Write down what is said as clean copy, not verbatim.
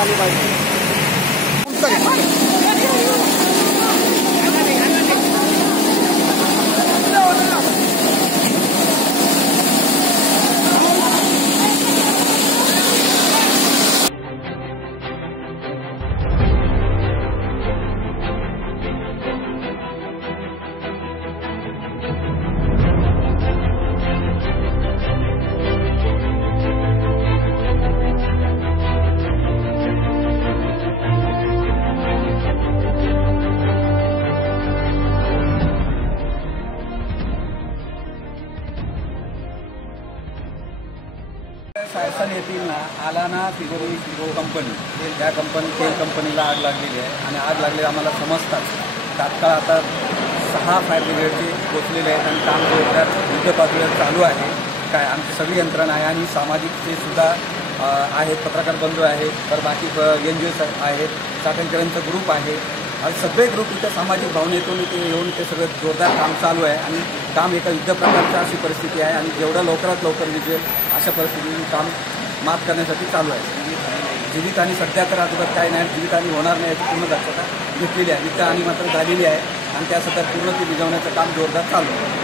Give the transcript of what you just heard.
आली पाहिजे। सायसन येथील ना आलाना फिगो कंपनी त्या तेल कंपनीला आग लागलेली आहे आणि आग लागलेली आम्हाला समजतात तात्काळ आता 6 फायर ब्रिगेडचे पोचलेले आहेत आणि काम जोरदार युद्ध पातळीवर चालू आहे। काय आमची सगळी यंत्रणा आहे आणि सामाजिकचे सुद्धा आहेत, पत्रकार बंधू आहेत, तर बाकी NGO आहेत, चाकणकरांचा ग्रुप आहे आणि सगळे ग्रुप इथं सामाजिक भावनेतून इथे येऊन ते सगळं जोरदार काम चालू आहे आणि काम एका युद्ध प्रकारची अशी परिस्थिती आहे आणि जेवढं लवकरात लवकर विजेल अशा परिस्थितीतून काम मात करण्यासाठी चालू आहे। जीवितहानी सध्या तर अगोदर काय नाही, जीवितहानी होणार नाही याची पूर्ण दक्षता घेतलेली आहे, वित्त हानी मात्र झालेली आहे आणि त्या सध्या पूर्ण ती विझवण्याचं काम जोरदार चालू आहे।